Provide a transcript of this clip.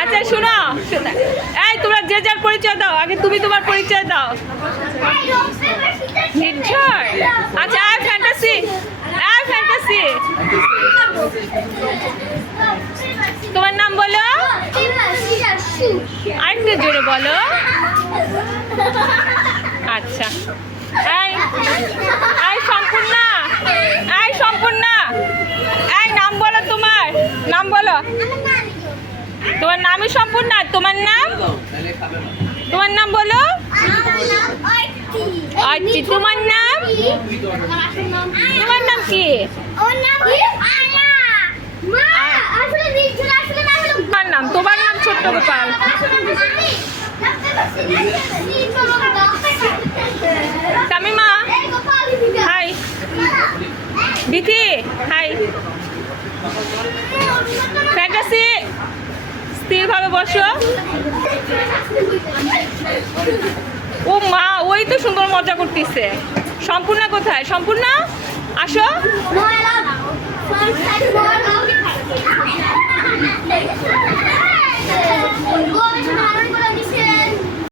আচ্ছা শোনো, এই তোমরা যে যার পরিচয় দাও, আগে তুমি তোমার পরিচয় দাও। নির্ঝর, আচ্ছা আই ফ্যান্টাসি, আই ফ্যান্টাসি। তোমার নাম বলো, আরেকটু জোরে বলো। আচ্ছা এই সম্পূর্ণা, এই সম্পূর্ণা, এই নাম বলো, তোমার নাম বলো। তোমার নামই সম্পূর্ণা, তোমার নাম, তোমার নাম বলো। আচ্ছা তোমার নাম, তোমার নাম কি? তোমার নাম, তোমার নাম ছোট্ট Gopal. Tamima hi, Bithi hi. Fantasy স্থিরভাবে বসো। ও মা, ওই তো সুন্দর মজা করতেছে। সম্পূর্ণা কোথায়? সম্পূর্ণা আসো।